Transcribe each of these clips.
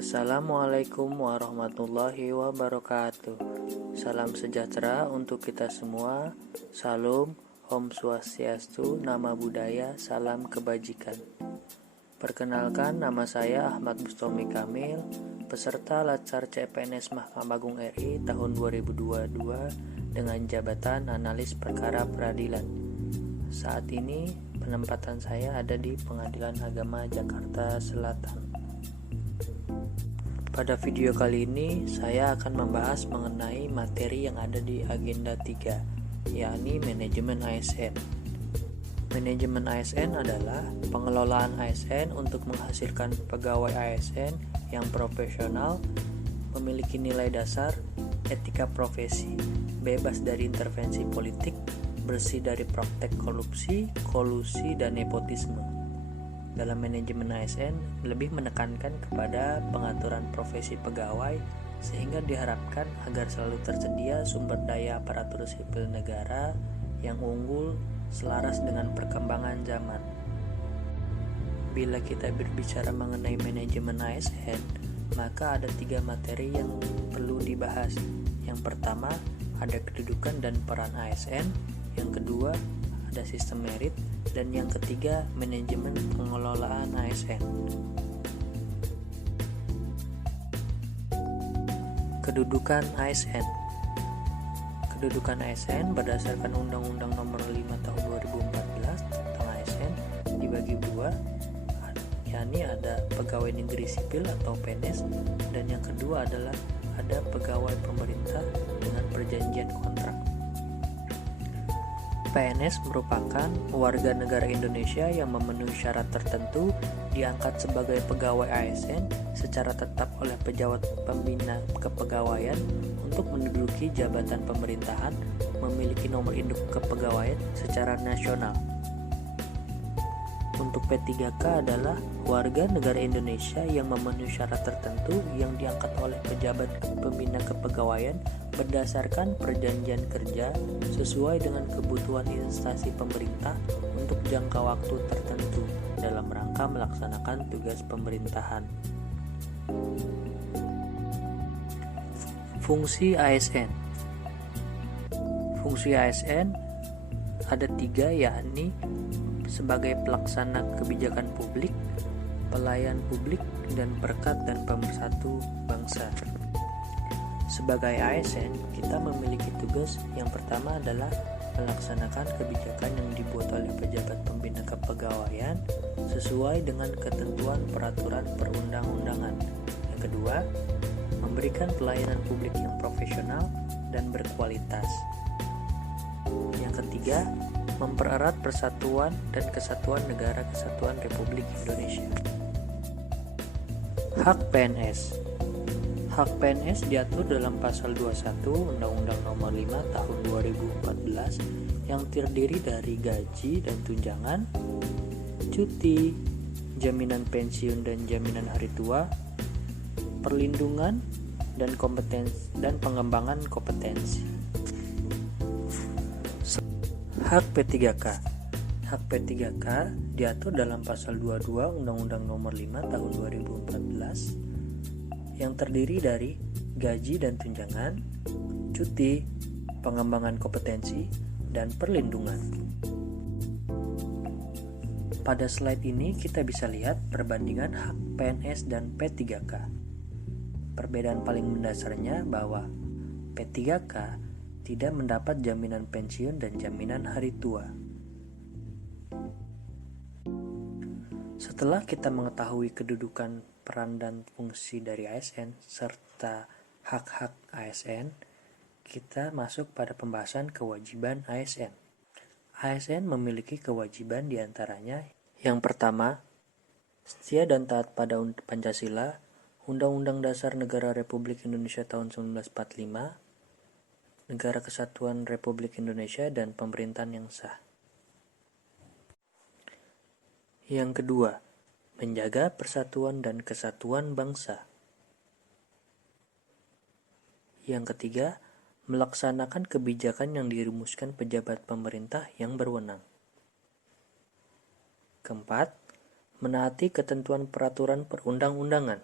Assalamualaikum warahmatullahi wabarakatuh. Salam sejahtera untuk kita semua. Salam, Om Swastiastu, Nama Budaya, Salam Kebajikan. Perkenalkan, nama saya Ahmad Bustomi Kamil, peserta Latsar CPNS Mahkamah Agung RI tahun 2022 dengan jabatan Analis Perkara Peradilan. Saat ini penempatan saya ada di Pengadilan Agama Jakarta Selatan. Pada video kali ini saya akan membahas mengenai materi yang ada di agenda 3, yakni manajemen ASN. Manajemen ASN adalah pengelolaan ASN untuk menghasilkan pegawai ASN yang profesional, memiliki nilai dasar, etika profesi, bebas dari intervensi politik, bersih dari praktek korupsi, kolusi, dan nepotisme. Dalam manajemen ASN lebih menekankan kepada pengaturan profesi pegawai sehingga diharapkan agar selalu tersedia sumber daya aparatur sipil negara yang unggul selaras dengan perkembangan zaman. Bila kita berbicara mengenai manajemen ASN, maka ada 3 materi yang perlu dibahas. Yang pertama, ada kedudukan dan peran ASN. Yang kedua, ada sistem merit, dan yang ketiga, manajemen pengelolaan ASN. Kedudukan ASN. Kedudukan ASN berdasarkan Undang-Undang Nomor 5 Tahun 2014 tentang ASN dibagi 2, yakni ada pegawai negeri sipil atau PNS, dan yang kedua adalah ada pegawai pemerintah dengan perjanjian kontrak. PNS merupakan warga negara Indonesia yang memenuhi syarat tertentu diangkat sebagai pegawai ASN secara tetap oleh pejabat pembina kepegawaian untuk menduduki jabatan pemerintahan, memiliki nomor induk kepegawaian secara nasional. Untuk P3K adalah warga negara Indonesia yang memenuhi syarat tertentu yang diangkat oleh pejabat pembina kepegawaian berdasarkan perjanjian kerja sesuai dengan kebutuhan instansi pemerintah untuk jangka waktu tertentu dalam rangka melaksanakan tugas pemerintahan. Fungsi ASN. Fungsi ASN ada 3, yakni sebagai pelaksana kebijakan publik, pelayan publik, dan perekat dan pemersatu bangsa. Sebagai ASN, kita memiliki tugas yang pertama adalah melaksanakan kebijakan yang dibuat oleh pejabat pembina kepegawaian sesuai dengan ketentuan peraturan perundang-undangan. Yang kedua, memberikan pelayanan publik yang profesional dan berkualitas. Yang ketiga, mempererat persatuan dan kesatuan Negara Kesatuan Republik Indonesia. Hak PNS. Hak PNS diatur dalam pasal 21 Undang-Undang Nomor 5 Tahun 2014 yang terdiri dari gaji dan tunjangan, cuti, jaminan pensiun dan jaminan hari tua, perlindungan dan kompetensi dan pengembangan kompetensi. Hak P3K. Hak P3K diatur dalam pasal 22 Undang-Undang Nomor 5 Tahun 2014 yang terdiri dari gaji dan tunjangan, cuti, pengembangan kompetensi, dan perlindungan. Pada slide ini kita bisa lihat perbandingan hak PNS dan P3K. Perbedaan paling mendasarnya bahwa P3K tidak mendapat jaminan pensiun dan jaminan hari tua. Setelah kita mengetahui kedudukan, peran, dan fungsi dari ASN serta hak-hak ASN, kita masuk pada pembahasan kewajiban ASN. ASN memiliki kewajiban diantaranya: yang pertama, setia dan taat pada Pancasila, Undang-Undang Dasar Negara Republik Indonesia tahun 1945, Negara Kesatuan Republik Indonesia, dan pemerintahan yang sah. Yang kedua, menjaga persatuan dan kesatuan bangsa. Yang ketiga, melaksanakan kebijakan yang dirumuskan pejabat pemerintah yang berwenang. Keempat, menaati ketentuan peraturan perundang-undangan.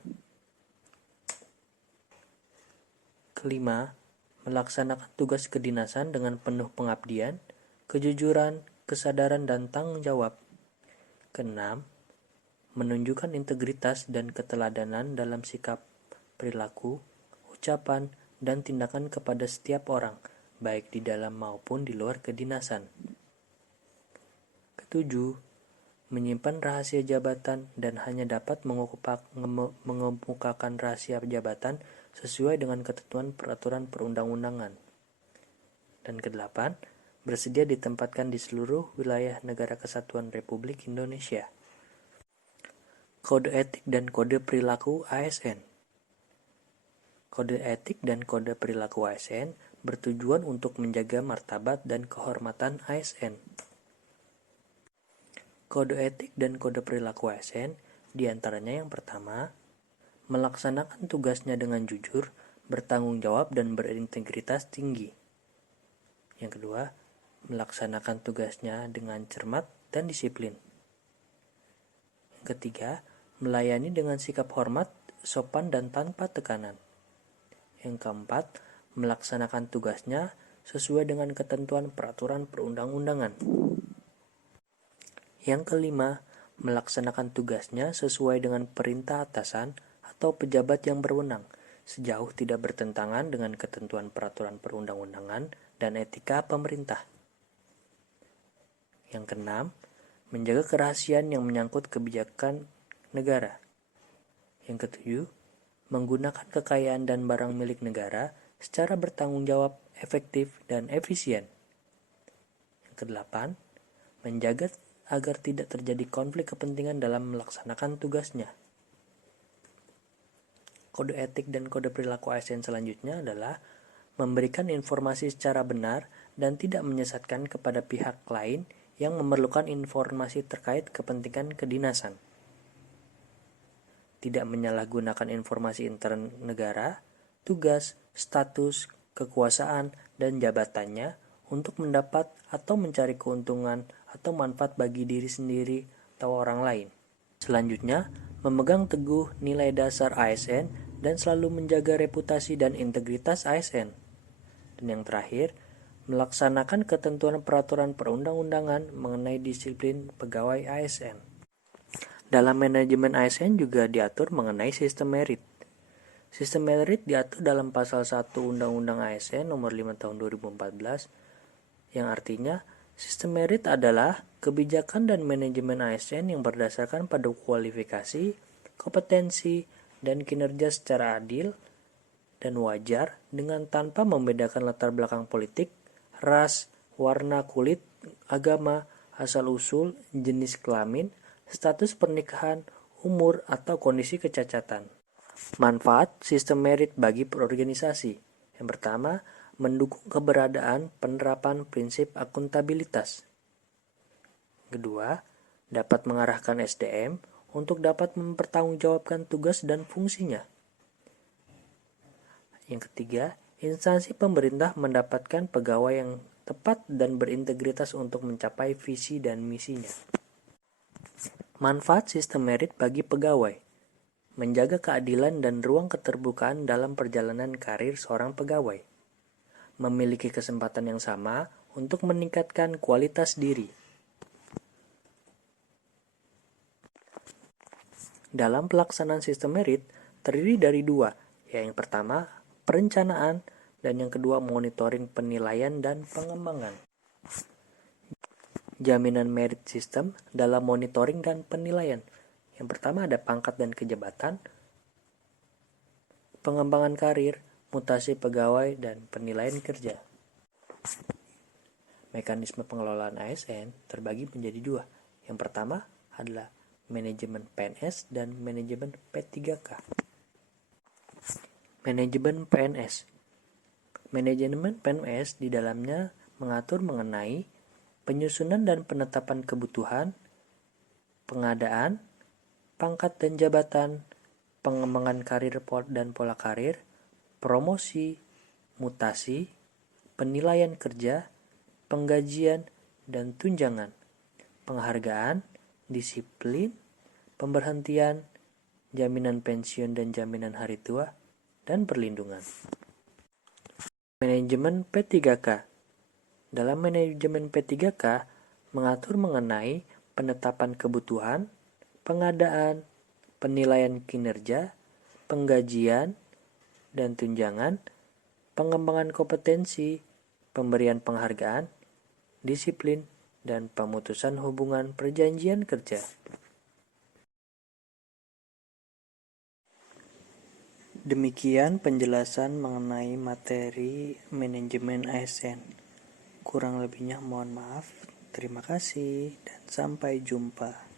Kelima, melaksanakan tugas kedinasan dengan penuh pengabdian, kejujuran, kesadaran, dan tanggung jawab. Keenam, menunjukkan integritas dan keteladanan dalam sikap, perilaku, ucapan, dan tindakan kepada setiap orang, baik di dalam maupun di luar kedinasan. Ketujuh, menyimpan rahasia jabatan dan hanya dapat mengemukakan rahasia jabatan sesuai dengan ketentuan peraturan perundang-undangan. Dan kedelapan, bersedia ditempatkan di seluruh wilayah Negara Kesatuan Republik Indonesia. Kode etik dan kode perilaku ASN. Kode etik dan kode perilaku ASN bertujuan untuk menjaga martabat dan kehormatan ASN. Kode etik dan kode perilaku ASN diantaranya yang pertama, melaksanakan tugasnya dengan jujur, bertanggung jawab, dan berintegritas tinggi. Yang kedua, melaksanakan tugasnya dengan cermat dan disiplin. Yang ketiga, melayani dengan sikap hormat, sopan, dan tanpa tekanan. Yang keempat, melaksanakan tugasnya sesuai dengan ketentuan peraturan perundang-undangan. Yang kelima, melaksanakan tugasnya sesuai dengan perintah atasan atau pejabat yang berwenang, sejauh tidak bertentangan dengan ketentuan peraturan perundang-undangan dan etika pemerintah. Yang keenam, menjaga kerahasiaan yang menyangkut kebijakan negara. Yang ketujuh, menggunakan kekayaan dan barang milik negara secara bertanggung jawab, efektif, dan efisien. Yang kedelapan, menjaga agar tidak terjadi konflik kepentingan dalam melaksanakan tugasnya. Kode etik dan kode perilaku ASN selanjutnya adalah memberikan informasi secara benar dan tidak menyesatkan kepada pihak lain yang memerlukan informasi terkait kepentingan kedinasan. Tidak menyalahgunakan informasi intern negara, tugas, status, kekuasaan, dan jabatannya untuk mendapat atau mencari keuntungan atau manfaat bagi diri sendiri atau orang lain. Selanjutnya, memegang teguh nilai dasar ASN dan selalu menjaga reputasi dan integritas ASN. Dan yang terakhir, melaksanakan ketentuan peraturan perundang-undangan mengenai disiplin pegawai ASN. Dalam manajemen ASN juga diatur mengenai sistem merit. Sistem merit diatur dalam pasal 1 Undang-Undang ASN nomor 5 tahun 2014, yang artinya sistem merit adalah kebijakan dan manajemen ASN yang berdasarkan pada kualifikasi, kompetensi, dan kinerja secara adil dan wajar dengan tanpa membedakan latar belakang politik, ras, warna kulit, agama, asal-usul, jenis kelamin, status pernikahan, umur, atau kondisi kecacatan. Manfaat sistem merit bagi berorganisasi. Yang pertama, mendukung keberadaan penerapan prinsip akuntabilitas. Kedua, dapat mengarahkan SDM untuk dapat mempertanggungjawabkan tugas dan fungsinya. Yang ketiga, instansi pemerintah mendapatkan pegawai yang tepat dan berintegritas untuk mencapai visi dan misinya. Manfaat sistem merit bagi pegawai. Menjaga keadilan dan ruang keterbukaan dalam perjalanan karir seorang pegawai. Memiliki kesempatan yang sama untuk meningkatkan kualitas diri. Dalam pelaksanaan sistem merit terdiri dari dua, yang pertama perencanaan dan yang kedua monitoring penilaian dan pengembangan. Jaminan merit system dalam monitoring dan penilaian. Yang pertama ada pangkat dan kejabatan, pengembangan karir, mutasi pegawai, dan penilaian kerja. Mekanisme pengelolaan ASN terbagi menjadi dua. Yang pertama adalah manajemen PNS dan manajemen P3K. Manajemen PNS. Manajemen PNS di dalamnya mengatur mengenai penyusunan dan penetapan kebutuhan, pengadaan, pangkat dan jabatan, pengembangan karir dan pola karir, promosi, mutasi, penilaian kerja, penggajian, dan tunjangan, penghargaan, disiplin, pemberhentian, jaminan pensiun dan jaminan hari tua, dan perlindungan. Manajemen P3K. Dalam manajemen P3K mengatur mengenai penetapan kebutuhan, pengadaan, penilaian kinerja, penggajian dan tunjangan, pengembangan kompetensi, pemberian penghargaan, disiplin, dan pemutusan hubungan perjanjian kerja. Demikian penjelasan mengenai materi manajemen ASN. Kurang lebihnya mohon maaf. Terima kasih dan sampai jumpa.